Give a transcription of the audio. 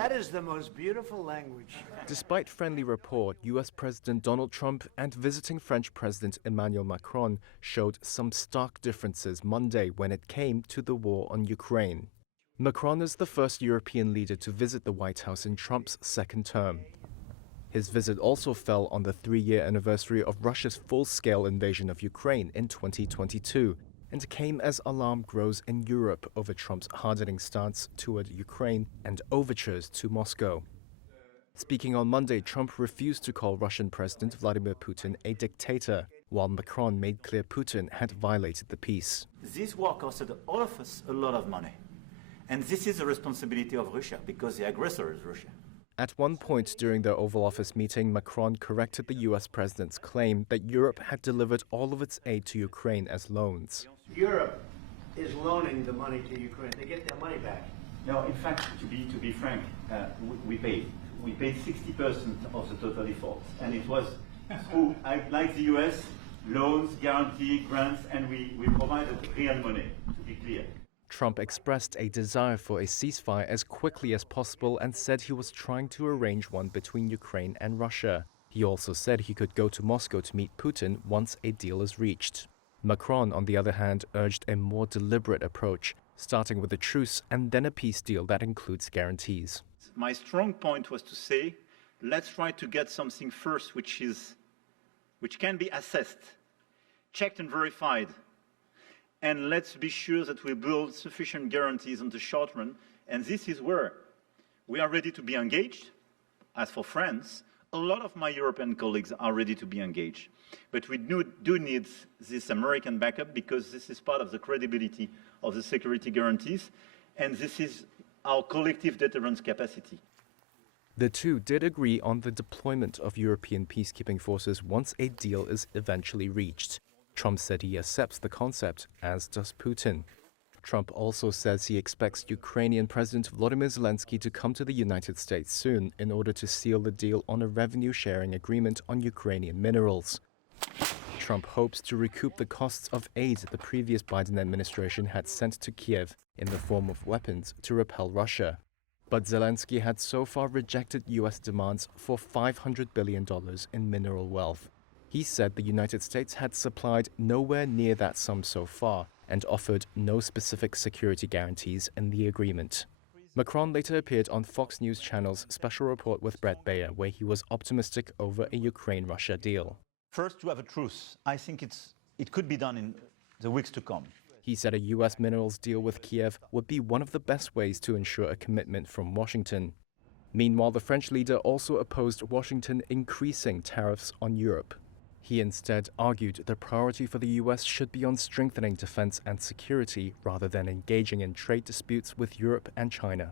That is the most beautiful language. Despite friendly rapport, US President Donald Trump and visiting French President Emmanuel Macron showed some stark differences Monday when it came to the war on Ukraine. Macron is the first European leader to visit the White House in Trump's second term. His visit also fell on the 3-year anniversary of Russia's full-scale invasion of Ukraine in 2022, and came as alarm grows in Europe over Trump's hardening stance toward Ukraine and overtures to Moscow. Speaking on Monday, Trump refused to call Russian President Vladimir Putin a dictator, while Macron made clear Putin had violated the peace. This war costed all of us a lot of money. And this is the responsibility of Russia, because the aggressor is Russia. At one point during their Oval Office meeting, Macron corrected the US president's claim that Europe had delivered all of its aid to Ukraine as loans. Europe is loaning the money to Ukraine. They get their money back. No, in fact, to be frank, we paid 60% of the total efforts, and it was through, like the US, loans, guarantee, grants, and we provided real money, to be clear. Trump expressed a desire for a ceasefire as quickly as possible and said he was trying to arrange one between Ukraine and Russia. He also said he could go to Moscow to meet Putin once a deal is reached. Macron, on the other hand, urged a more deliberate approach, starting with a truce and then a peace deal that includes guarantees. My strong point was to say, let's try to get something first which can be assessed, checked and verified. And let's be sure that we build sufficient guarantees on the short run. And this is where we are ready to be engaged. As for France, a lot of my European colleagues are ready to be engaged. But we do need this American backup, because this is part of the credibility of the security guarantees. And this is our collective deterrence capacity. The two did agree on the deployment of European peacekeeping forces once a deal is eventually reached. Trump said he accepts the concept, as does Putin. Trump also says he expects Ukrainian President Volodymyr Zelenskiy to come to the United States soon in order to seal the deal on a revenue-sharing agreement on Ukrainian minerals. Trump hopes to recoup the costs of aid the previous Biden administration had sent to Kyiv in the form of weapons to repel Russia. But Zelensky had so far rejected U.S. demands for $500 billion in mineral wealth. He said the United States had supplied nowhere near that sum so far and offered no specific security guarantees in the agreement. Macron later appeared on Fox News Channel's Special Report with Bret Baier, where he was optimistic over a Ukraine-Russia deal. First, to have a truce. I think it could be done in the weeks to come. He said a U.S. minerals deal with Kyiv would be one of the best ways to ensure a commitment from Washington. Meanwhile, the French leader also opposed Washington increasing tariffs on Europe. He instead argued the priority for the U.S. should be on strengthening defense and security rather than engaging in trade disputes with Europe and China.